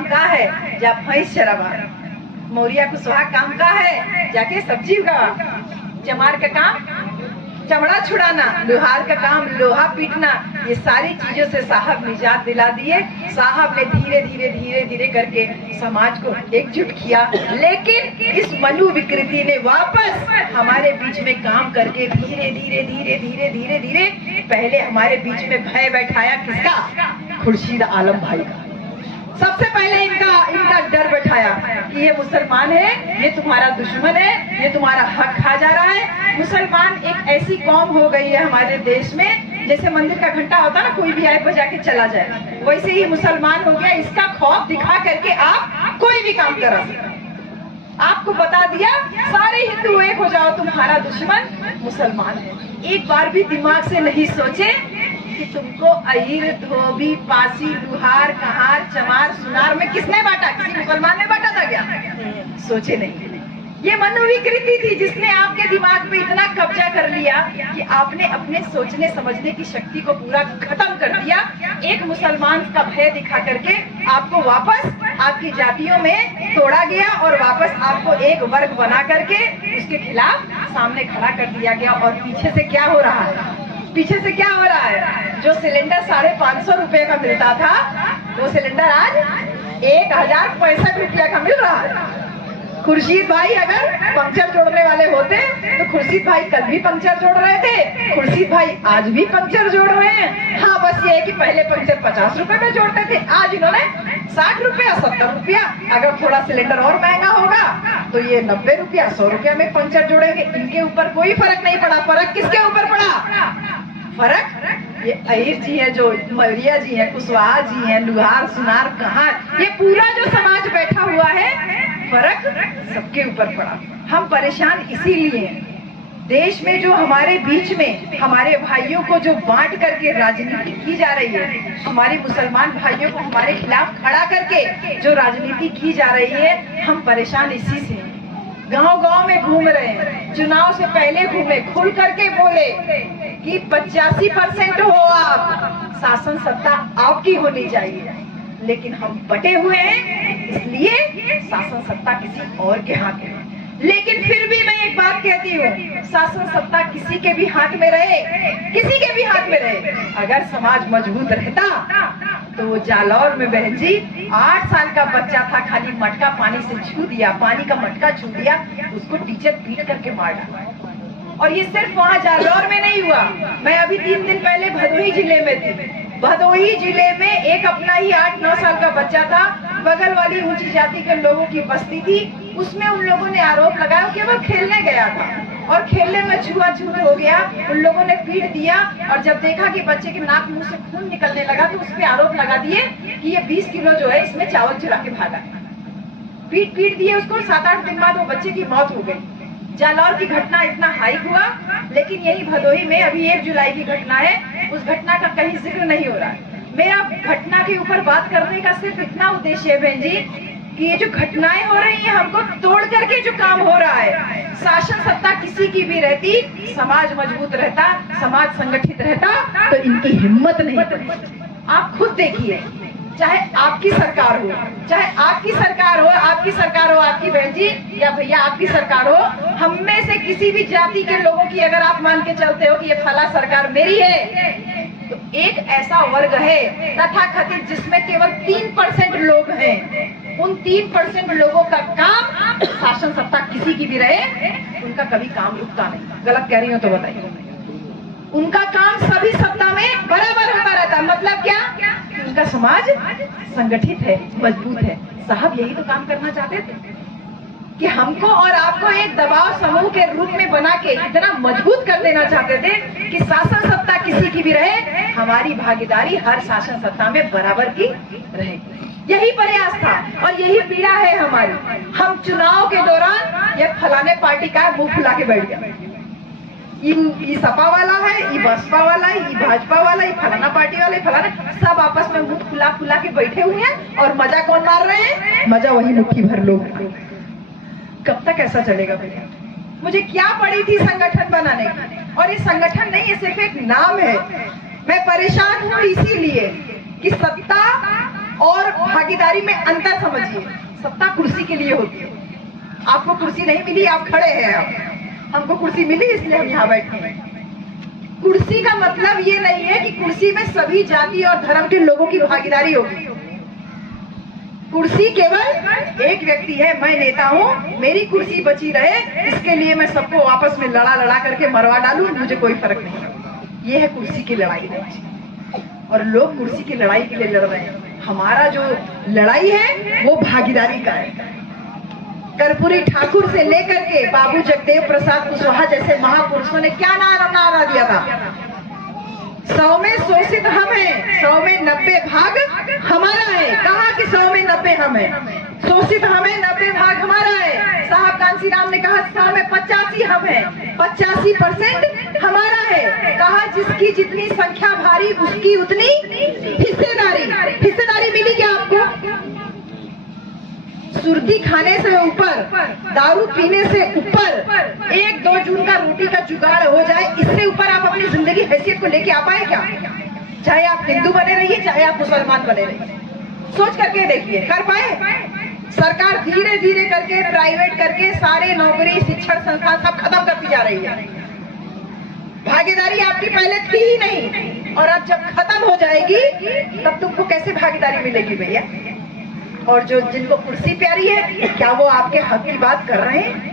काम का है जा भैंस चरावा, मौरिया कुशवाहा काम का है जाके सब्जी उगावा, चमार का काम चमड़ा छुड़ाना, लोहार का काम लोहा पीटना। ये सारी चीजों से साहब निजात दिला दिए। साहब ने धीरे धीरे धीरे धीरे करके समाज को एकजुट किया, लेकिन इस मनु विकृति ने वापस हमारे बीच में काम करके धीरे धीरे धीरे धीरे धीरे धीरे पहले हमारे बीच में भय बैठाया। किसका? खुर्शीद आलम भाई का। सबसे पहले इनका डर बैठाया कि ये मुसलमान है, ये तुम्हारा दुश्मन है, ये तुम्हारा हक खा जा रहा है। मुसलमान एक ऐसी कौम हो गई है हमारे देश में, जैसे मंदिर का घंटा होता ना, कोई भी आए बजा के चला जाए, वैसे ही मुसलमान हो गया। इसका खौफ दिखा करके आप कोई भी काम करा सकते। आपको बता दिया सारे हिंदू एक हो जाओ, तुम्हारा दुश्मन मुसलमान है। एक बार भी दिमाग से नहीं सोचे कि तुमको अहीर, धोबी, पासी, लुहार, कहार, चमार, सुनार में किसने बांटा? किसी मुसलमान ने बांटा था क्या? सोचे नहीं। ये मनु विकृति थी जिसने आपके दिमाग पे इतना कब्जा कर लिया कि आपने अपने सोचने समझने की शक्ति को पूरा खत्म कर दिया। एक मुसलमान का भय दिखा करके आपको वापस आपकी जातियों में तोड़ा गया और वापस आपको एक वर्ग बना करके उसके खिलाफ सामने खड़ा कर दिया गया। और पीछे से क्या हो रहा है? पीछे से क्या हो रहा है? जो सिलेंडर 550 रुपए का मिलता था, वो सिलेंडर आज 1065 रुपया का मिल रहा है। खुर्शीद भाई अगर पंक्चर जोड़ने वाले होते तो खुर्शीद भाई कल भी पंक्चर जोड़ रहे थे, खुर्शीद भाई आज भी पंक्चर जोड़ रहे हैं। हाँ, बस ये है कि पहले पंक्चर 50 रुपए में जोड़ते थे, आज इन्होंने 60 रुपया, 70 रुपया। अगर थोड़ा सिलेंडर और महंगा होगा तो ये 90 रुपया, 100 रुपया में पंक्चर जोड़ेंगे। इनके ऊपर कोई फर्क नहीं पड़ा। फर्क किसके ऊपर पड़ा? फर्क ये अहीर जी है, जो मौरिया जी है, कुशवाहा जी है, लुहार, सुनार, कहार, ये पूरा जो समाज बैठा हुआ है, फर्क सबके ऊपर पड़ा। हम परेशान इसीलिए देश में जो हमारे बीच में हमारे भाइयों को जो बांट करके राजनीति की जा रही है, हमारे मुसलमान भाइयों को हमारे खिलाफ खड़ा करके जो राजनीति की जा रही है, हम परेशान इसी से। गांव-गांव में घूम रहे हैं, चुनाव से पहले घूमे, खुल करके बोले कि 85% हो आप, शासन सत्ता आपकी होनी चाहिए। लेकिन हम बटे हुए हैं, इसलिए शासन सत्ता किसी और के हाथ में। लेकिन फिर भी मैं एक बात कहती हूँ, शासन सत्ता किसी के भी हाथ में रहे, किसी के भी हाथ में रहे, अगर समाज मजबूत रहता तो वो जालौर में बहन जी 8 साल का बच्चा था, खाली मटका पानी से छू दिया, पानी का मटका छू दिया, उसको टीचर पीट करके मार डाला। और ये सिर्फ वहाँ जालौर में नहीं हुआ। मैं अभी 3 दिन पहले भदोही जिले में थी। भदोही जिले में एक अपना ही 8-9 साल का बच्चा था, बगल वाली ऊंची जाति के लोगों की बस्ती थी, उसमें उन लोगों ने आरोप लगाया कि वो खेलने गया था और खेलने में छुआछूत हो गया। उन लोगों ने पीट दिया और जब देखा कि बच्चे के नाक मुंह से खून निकलने लगा तो उस पे आरोप लगा दिए कि ये 20 किलो जो है इसमें चावल चुरा के भागा। पीट दिए उसको। 7-8 दिन बाद वो बच्चे की मौत हो गई। जालौर की घटना इतना हाइक हुआ, लेकिन यही भदोही में अभी 1 जुलाई की घटना है, उस घटना का कहीं जिक्र नहीं हो रहा है। मेरा घटना के ऊपर बात करने का सिर्फ इतना उद्देश्य है बहन जी कि ये जो घटनाएं हो रही हैं, हमको तोड़ करके जो काम हो रहा है, शासन सत्ता किसी की भी रहती, समाज मजबूत रहता, समाज संगठित रहता, तो इनकी हिम्मत नहीं पड़ती। आप खुद देखिए, चाहे आपकी सरकार हो, चाहे आपकी सरकार हो, आपकी सरकार हो, आपकी बहन जी या भैया आपकी सरकार हो, हम में से किसी भी जाति के लोगों की अगर आप मान के चलते हो कि ये फला सरकार मेरी है, तो एक ऐसा वर्ग है तथाकथित जिसमें केवल 3% लोग हैं। उन 3% लोगों का काम, शासन सत्ता किसी की भी रहे, उनका कभी काम रुकता नहीं। गलत कह रही हो तो बताइए। उनका काम सभी सत्ता में बराबर होता रहता है। मतलब क्या? उनका समाज संगठित है, मजबूत है। साहब यही तो काम करना चाहते थे कि हमको और आपको एक दबाव समूह के रूप में बना के इतना मजबूत कर देना चाहते थे कि शासन सत्ता किसी की भी रहे, हमारी भागीदारी हर शासन सत्ता में बराबर की रहेगी। यही प्रयास था और यही पीड़ा है हमारी। हम चुनाव के दौरान ये फलाने पार्टी का मुंह फुला के बैठ गया, ये सपा वाला है, ये बसपा वाला है, ये भाजपा वाला, ये फलाना पार्टी वाला, ये फलाना, सब आपस में मुंह फुला के बैठे हुए हैं। और मजा कौन मार रहे हैं? मजा वही मुट्ठी भर लोग। कब तक ऐसा चलेगा भैया? मुझे क्या पड़ी थी संगठन बनाने की, और ये संगठन नहीं, ये सिर्फ एक नाम है। मैं परेशान हूँ इसीलिए कि सत्ता और भागीदारी में अंतर समझिए। सत्ता कुर्सी के लिए होती है। आपको कुर्सी नहीं मिली, आप खड़े हैं, आप हमको कुर्सी मिली इसलिए हम यहाँ बैठे हैं। कुर्सी का मतलब ये नहीं है कि कुर्सी में सभी जाति और धर्म के लोगों की भागीदारी होगी। कुर्सी केवल एक व्यक्ति है, मैं नेता हूँ, मेरी कुर्सी बची रहे, इसके लिए मैं सबको आपस में लड़ा करके मरवा डालूं, मुझे कोई फर्क नहीं। ये है कुर्सी की लड़ाई। और लोग कुर्सी की लड़ाई के लिए लड़ रहे हैं। हमारा जो लड़ाई है वो भागीदारी का है। कर्पूरी ठाकुर से लेकर के बाबू जगदेव प्रसाद कुशवाहा जैसे महापुरुषों ने क्या नारा दिया था? 100 में शोषित हम हैं, 100 में 90 भाग हमारा है। कहा कि 100 में 90 हम हैं, शोषित हमें, 90 भाग हमारा है। साहब कांसीराम ने कहा 100 में 85 हम हैं, 85% हमारा है। कहा जिसकी जितनी संख्या भारी उसकी उतनी हिस्सेदारी मिली क्या आपको? सुर्ती खाने से ऊपर, दारू पीने से ऊपर 1-2 जून का रोटी का जुगाड़ हो जाए, इससे ऊपर आप अपनी जिंदगी हैसियत को लेके आ पाए क्या? चाहे आप हिंदू बने रहिए, चाहे आप मुसलमान बने रहिए, सोच करके देखिए, कर पाए? सरकार धीरे धीरे करके, प्राइवेट करके सारे नौकरी, शिक्षण संस्थान सब खत्म करती जा रही है। भागीदारी आपकी पहले थी ही नहीं, और अब जब खत्म हो जाएगी तब तुमको कैसे भागीदारी मिलेगी भैया? और जो जिनको कुर्सी प्यारी है, क्या वो आपके हक की बात कर रहे हैं?